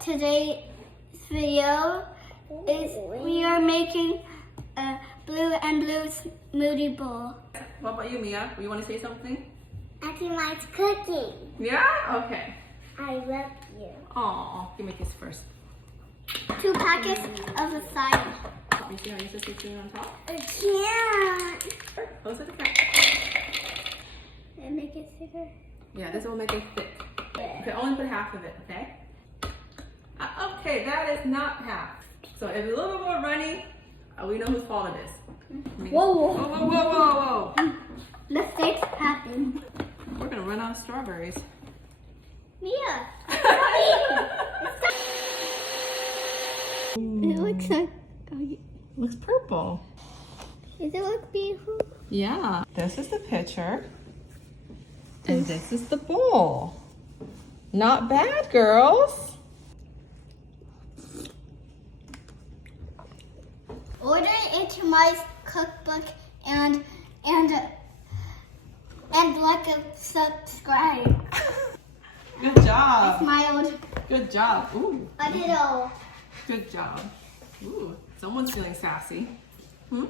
today's video is we are making a blue smoothie bowl. What about you, Mia? You want to say something? Auntie likes cooking. Yeah? Okay. I love you. Aw, give me this first. 2 packets of the side. Let me see how you're supposed to clean on top. I can't. Close it again. And make it thicker. Yeah, this will make it thick. Okay, only put half of it, okay? Okay, that is not half. So if it's a little bit more runny, we know whose fault it is. Whoa, Whoa, whoa, whoa, whoa, whoa. Mistakes happen. We're gonna run out of strawberries. Mia. It looks like. Looks purple. Does it look beautiful? Yeah. This is the pitcher. And this is the bowl. Not bad, girls. Order into my cookbook and like and subscribe. Good job. Smiled. Good job. Ooh. I did all. Good job. Ooh. Someone's feeling sassy. Hmm?